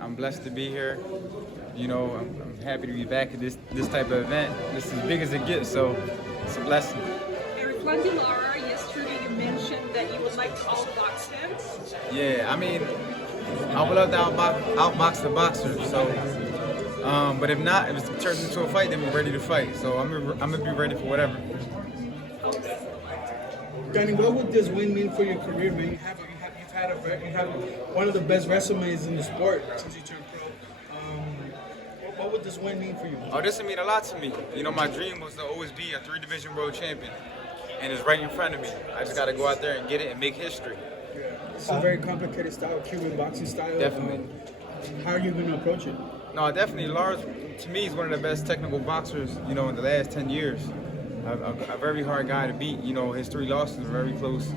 I'm blessed to be here. You know, I'm happy to be back at this type of event. This is as big as it gets, so it's a blessing. Lara, yesterday you mentioned that you would like to outbox him. Yeah, I mean, I would love to outbox the boxer. So, but if not, if it turns into a fight, then we're ready to fight. So I'm gonna be ready for whatever. Danny, what would this win mean for your career, man? You have one of the best resumes in the sport since you turned pro. What would this win mean for you? Oh, this would mean a lot to me. You know, my dream was to always be a 3-division world champion, and it's right in front of me. I just got to go out there and get it and make history. Yeah. It's a very complicated style, Cuban boxing style. Definitely. How are you going to approach it? No, definitely. Lars, to me, is one of the best technical boxers, you know, in the last 10 years. A very hard guy to beat. You know, his 3 losses are very close.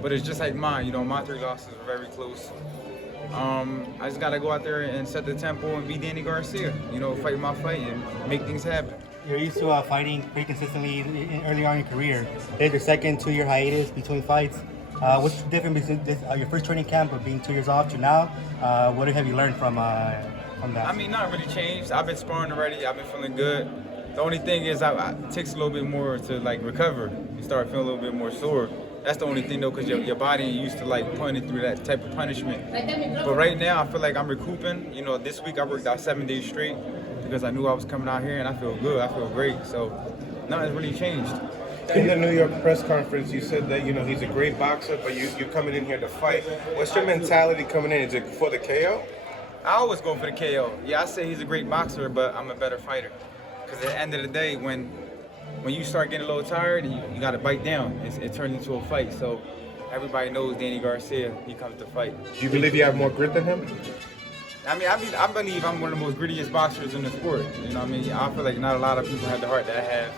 But it's just like mine, you know, my 3 losses are very close. I just got to go out there and set the tempo and beat Danny Garcia, you know, fight my fight and make things happen. You're used to fighting pretty consistently early on in your career. There's your second 2-year hiatus between fights. What's the difference between your first training camp of being 2 years off to now? What have you learned from that? I mean, not really changed. I've been sparring already. I've been feeling good. The only thing is it takes a little bit more to like recover. You start feeling a little bit more sore. That's the only thing though, because your body ain't used to like putting through that type of punishment. But right now, I feel like I'm recouping. You know, this week I worked out 7 days straight because I knew I was coming out here and I feel good. I feel great. So nothing's really changed. In the New York press conference, you said that, you know, he's a great boxer, but you're coming in here to fight. What's your mentality coming in? Is it for the KO? I always go for the KO. Yeah, I say he's a great boxer, but I'm a better fighter. Because at the end of the day, when you start getting a little tired, you got to bite down. It turns into a fight. So everybody knows Danny Garcia, he comes to fight. Do you believe you have more grit than him? I mean, I believe I'm one of the most grittiest boxers in the sport. You know what I mean? I feel like not a lot of people have the heart that I have.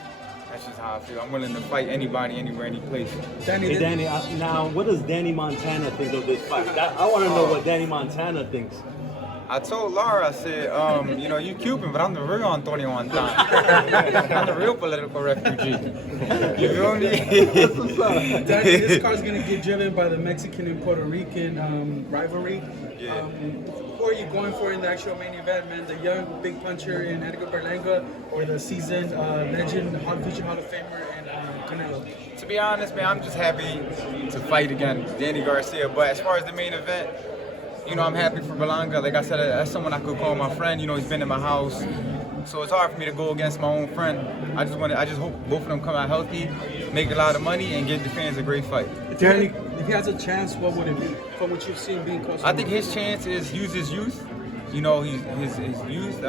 That's just how I feel. I'm willing to fight anybody, anywhere, any place. Hey, Danny, now what does Danny Montana think of this fight? I want to know what Danny Montana thinks. I told Laura, I said, you know, you Cuban, but I'm the real Antonio Montana. I'm the real political refugee. You feel me? Danny, this car's going to get driven by the Mexican and Puerto Rican rivalry. Yeah. Who are you going for in the actual main event, man? The young big puncher in Edgar Berlanga or the seasoned legend, future Hall of Famer, and Canelo? To be honest, man, I'm just happy to fight against Danny Garcia. But as far as the main event, you know, I'm happy for Berlanga. Like I said, that's someone I could call my friend. You know, he's been in my house. So it's hard for me to go against my own friend. I just hope both of them come out healthy, make a lot of money, and give the fans a great fight. Danny, if he has a chance, what would it be? From what you've seen being close to I think his chance is use his youth. You know, his youth.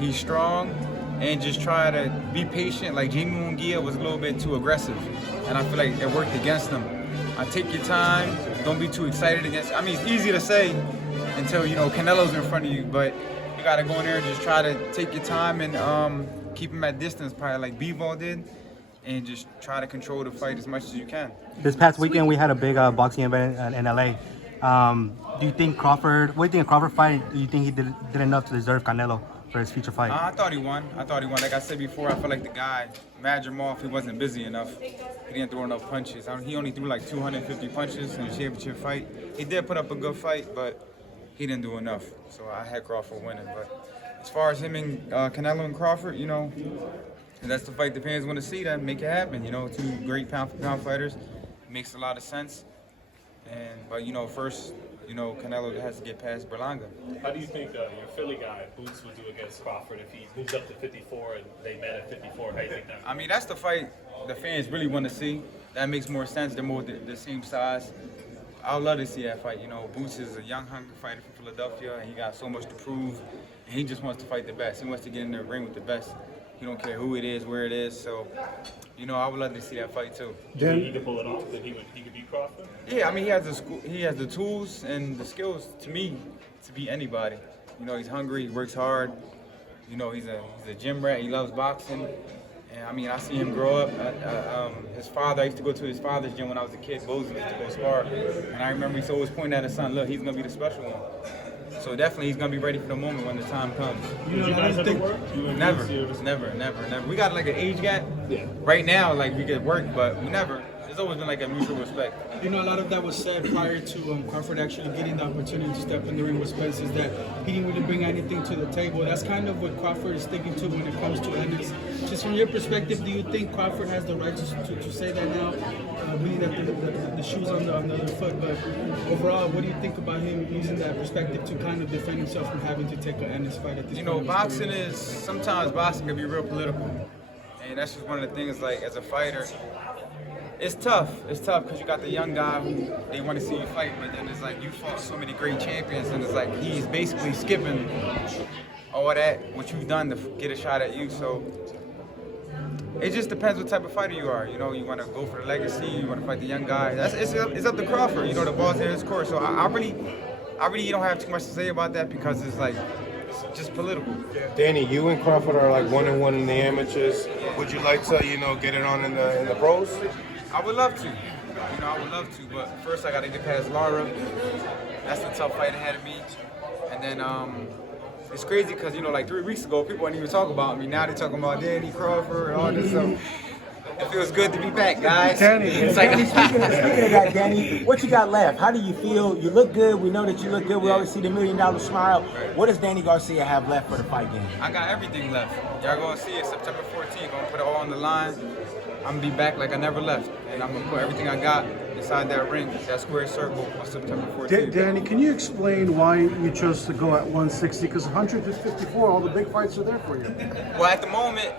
He's strong, and just try to be patient. Like Jamie Munguia was a little bit too aggressive, and I feel like it worked against him. Take your time. Don't be too excited against. I mean, it's easy to say until you know Canelo's in front of you, but you gotta go in there and just try to take your time and keep him at distance, probably like B-Ball did, and just try to control the fight as much as you can. This past weekend, we had a big boxing event in LA. Do you think Crawford? What do you think of Crawford fight? Do you think he did enough to deserve Canelo for his future fight? I thought he won. Like I said before, I felt like the guy, Madrimov, he wasn't busy enough. He didn't throw enough punches. He only threw like 250 punches in the championship fight. He did put up a good fight, but he didn't do enough. So I had Crawford winning. But as far as him and Canelo and Crawford, you know, that's the fight the fans want to see. That make it happen. You know, 2 great pound-for-pound fighters. It makes a lot of sense. But you know, first, you know, Canelo has to get past Berlanga. How do you think your Philly guy, Boots, would do against Crawford if he moves up to 54 and they met at 54? How do you think that? I mean, that's the fight the fans really want to see. That makes more sense. They're more the same size. I would love to see that fight. You know, Boots is a young, hungry fighter from Philadelphia, and he got so much to prove. And he just wants to fight the best. He wants to get in the ring with the best. He don't care who it is, where it is. So, you know, I would love to see that fight too. Do you think he could pull it off? That he could beat Crawford? Yeah, I mean, he has the tools and the skills to me to beat anybody. You know, he's hungry, he works hard. You know, he's a gym rat. He loves boxing. And I mean, I see him grow up. His father, I used to go to his father's gym when I was a kid. Bozy used to go spar. And I remember he's always pointing at his son, look, he's going to be the special one. So definitely he's going to be ready for the moment when the time comes. Did you guys ever work? Never. We got like an age gap. Yeah. Right now, like we get work, but we never. it's always been like a mutual respect. You know, a lot of that was said prior to Crawford actually getting the opportunity to step in the ring with Spence, is that he didn't really bring anything to the table. That's kind of what Crawford is sticking to when it comes to Ennis. Just from your perspective, do you think Crawford has the right to say that now? Meaning that the shoe's on the other foot, but overall, what do you think about him using that perspective to kind of defend himself from having to take an Ennis fight at this You point? know, boxing is, sometimes boxing can be real political. And that's just one of the things, like, as a fighter, it's tough. It's tough because you got the young guy who they want to see you fight, but then it's like you fought so many great champions, and it's like he's basically skipping all that, what you've done to get a shot at you. So it just depends what type of fighter you are. You know, you want to go for the legacy, you want to fight the young guy. It's up to Crawford. You know, the ball's in his court. So I really don't have too much to say about that because it's like, it's just political. Danny, you and Crawford are like 1-1 in the amateurs. Would you like to, you know, get it on in the pros? I would love to. You know, I would love to, but first I got to get past Lara. That's the tough fight ahead of me. And then it's crazy because, you know, like 3 weeks ago, people weren't even talking about me. Now they're talking about Danny Crawford and all this stuff. It feels good to be back, guys. It's like, Speaking of that, Danny, what you got left? How do you feel? You look good. We know that you look good. We always see the $1 million smile. What does Danny Garcia have left for the fight game? I got everything left. Y'all gonna see it September 14th. I'm gonna put it all on the line. I'm gonna be back like I never left. And I'm gonna put everything I got inside that ring, that square circle on September 14th. Danny, can you explain why you chose to go at 160? Because 154, all the big fights are there for you. Well, at the moment,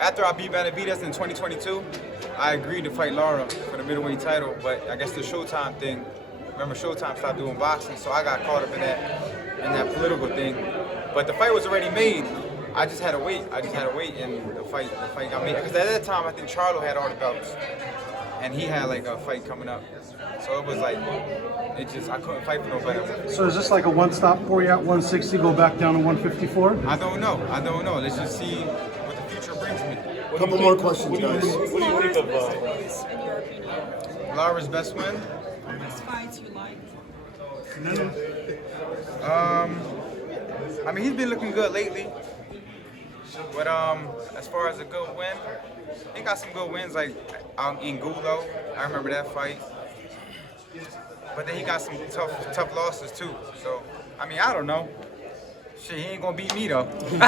after I beat Benavidez in 2022, I agreed to fight Lara for the middleweight title, but I guess the Showtime thing, remember Showtime stopped doing boxing, so I got caught up in that political thing. But the fight was already made. I just had to wait. And the fight got made. Because at that time, I think Charlo had all the belts, and he had like a fight coming up. So it was like, I couldn't fight for nobody. So is this like a one-stop for you at 160, go back down to 154? I don't know. Let's just see what the future brings me. A couple more questions, guys. What do you think of wins, in your opinion? Lara's best win? Best fights you liked? I mean, he's been looking good lately. But as far as a good win, he got some good wins, like out in Gulo. I remember that fight. But then he got some tough losses too. So, I mean, I don't know. Shit, he ain't gonna beat me though. Would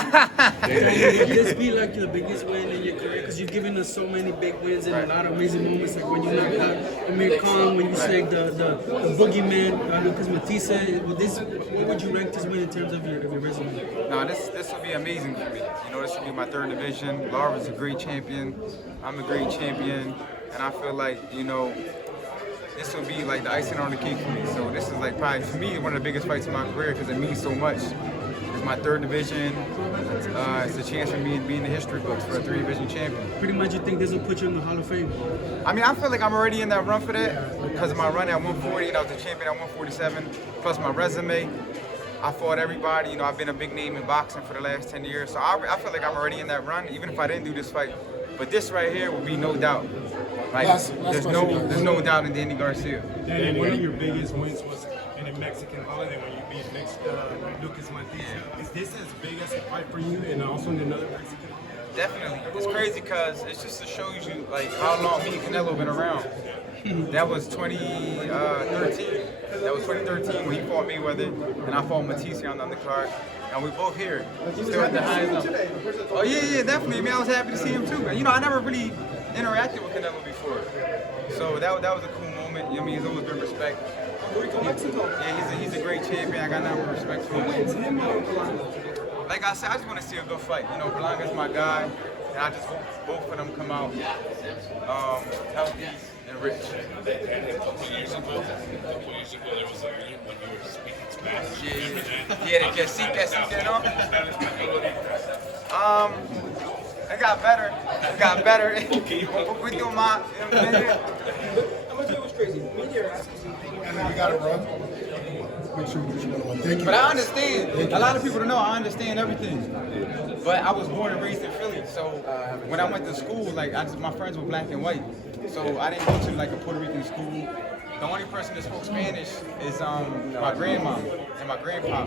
this be like the biggest win in your career? Because you've given us so many big wins and a lot of amazing moments, like when you knocked out Amir Khan, when you snagged the boogeyman, Lucas Matisse. What would you rank this win in terms of your resume? No, this will be amazing for me. You know, this will be my 3rd division. Lara's a great champion. I'm a great champion. And I feel like, you know, this will be like the icing on the cake for me. So this is like probably, for me, one of the biggest fights in my career because it means so much. It's my 3rd division. It's a chance for me to be in the history books for a 3-division champion. Pretty much you think this will put you in the Hall of Fame? I mean, I feel like I'm already in that run for that because of my run at 140 and I was the champion at 147, plus my resume. I fought everybody. You know, I've been a big name in boxing for the last 10 years. So I feel like I'm already in that run, even if I didn't do this fight. But this right here will be no doubt. Like, there's no doubt in Danny Garcia. Danny, one of your biggest wins was in a Mexican holiday when you beat Lucas Matisse. Is this as big as a fight for you and also in another Mexican holiday? Definitely. It's crazy because it just shows you like how long me and Canelo been around. That was 2013. That was 2013 when he fought Mayweather and I fought Matisse on the undercard. And we both here. Still at the highest level. Oh yeah, definitely. I mean, I was happy to see him too. You know, I never really interacted with Canelo before. So that was a cool moment. You know, I mean, he's always been respect. Yeah, he's a great champion. I got nothing but respect for him. Like I said, I just want to see a good fight. You know, Berlanga's my guy, and I just hope both of them come out healthy and rich. A couple years ago, there was a meeting when you were speaking Spanish. Yeah, the Garcia, no? It got better. Un poquito más. It was crazy. And then we got to run. Make sure we get you another one. Thank you. But I understand. A lot of people don't know. I understand everything. But I was born and raised in Philly, so when I went to school, like my friends were black and white, so I didn't go to like a Puerto Rican school. The only person that spoke Spanish is my grandma and my grandpa.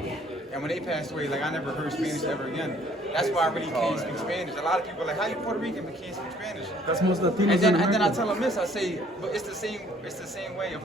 And when they passed away, like I never heard Spanish ever again. That's why I really can't speak Spanish. A lot of people are like, how you Puerto Rican but can't speak Spanish? That's most Latinos And then in I America. tell them this, I say, but it's the same way of